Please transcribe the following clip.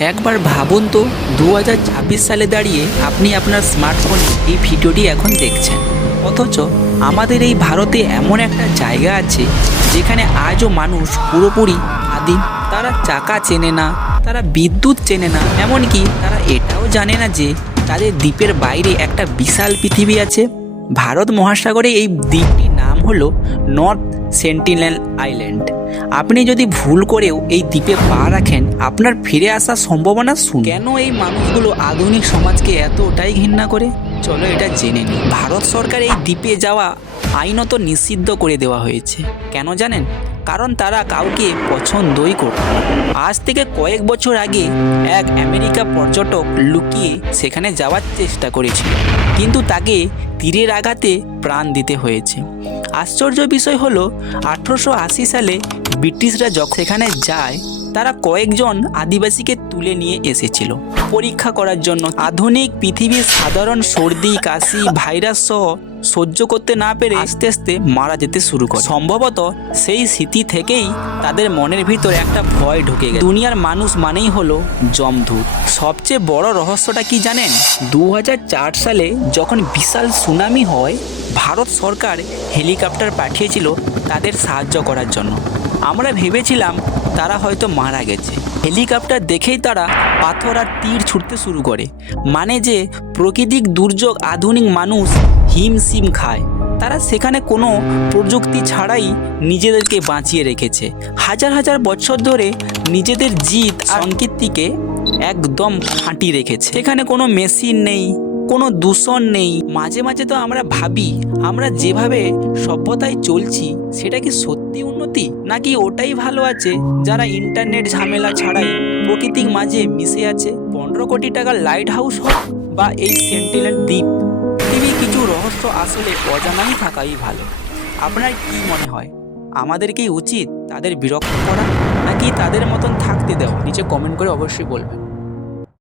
একবার ভাবুন তো 2026 সালে দাঁড়িয়ে আপনি আপনার স্মার্টফোনে এই ভিডিওটি এখন দেখছেন, অথচ আমাদের এই ভারতে এমন একটা জায়গা আছে যেখানে আজও মানুষ পুরোপুরি আদিম। তারা চাকা চেনে না, তারা বিদ্যুৎ চেনে না, এমনকি তারা এটাও জানে না যে তাদের দ্বীপের বাইরে একটা বিশাল পৃথিবী আছে। ভারত মহাসাগরে এই দ্বীপটির নাম হলো নর্থ সেন্টিনেল আইল্যান্ড। আপনি যদি ভুল করেও এই দ্বীপে পা রাখেন, আপনার ফিরে আসার সম্ভাবনা শূন্য। কেন এই মানুষগুলো আধুনিক সমাজকে এতটাই ঘৃণা করে? চলো এটা জেনে নিই। ভারত সরকার এই দ্বীপে যাওয়া আইনত নিষিদ্ধ করে দেওয়া হয়েছে। কেন জানেন? কারণ তারা কাউকে পছন্দই করত না। আজ থেকে কয়েক বছর আগে এক আমেরিকা পর্যটক লুকিয়ে সেখানে যাওয়ার চেষ্টা করেছিল, কিন্তু তাকে তীরের আঘাতে প্রাণ দিতে হয়েছে। আশ্চর্য বিষয় হলো 1880 সালে ব্রিটিশরা যখন সেখানে যায়, তারা কয়েকজন আদিবাসীকে তুলে নিয়ে এসেছিল পরীক্ষা করার জন্য। আধুনিক পৃথিবীর সাধারণ সর্দি, কাশি, ভাইরাস সহ সহ্য করতে না পেরে আস্তে আস্তে মারা যেতে শুরু করে। সম্ভবত সেই স্মৃতি থেকেই তাদের মনের ভিতর একটা ভয় ঢুকে গেছে। দুনিয়ার মানুষ মানেই হলো যমদূত। সবচেয়ে বড় রহস্যটা কি জানেন? 2004 সালে যখন বিশাল সুনামি হয়, ভারত সরকার হেলিকপ্টার পাঠিয়েছিল তাদের সাহায্য করার জন্য। আমরা ভেবেছিলাম তারা হয়তো মারা গেছে। হেলিকপ্টার দেখেই তারা পাথর আর তীর ছুটতে শুরু করে। মানে যে প্রাকৃতিক দুর্যোগ আধুনিক মানুষ হিমশিম খায়, তারা সেখানে কোনো প্রযুক্তি ছাড়াই নিজেদেরকে বাঁচিয়ে রেখেছে। হাজার হাজার বছর ধরে নিজেদের জিদ আর সংস্কৃতিকে একদম ফাঁটি রেখেছে। সেখানে কোনো মেশিন নেই, কোনো দূষণ নেই। মাঝে মাঝে তো আমরা ভাবি, আমরা যেভাবে সভ্যতায় চলছি সেটা কি সত্যি উন্নতি, নাকি ওটাই ভালো আছে যারা ইন্টারনেট ঝামেলা ছাড়াই প্রকৃতির মাঝে মিশে আছে? 15 কোটি টাকার লাইট হাউস হোক বা এই সেন্টিনেল দ্বীপ, পৃথিবীর কিছু রহস্য আসলে অজানাই থাকাই ভালো। আপনার কি মনে হয়, আমাদের কি উচিত তাদের বিরক্ত করা, নাকি তাদের মতন থাকতে দেওয়া? নিচে কমেন্ট করে অবশ্যই বলবেন।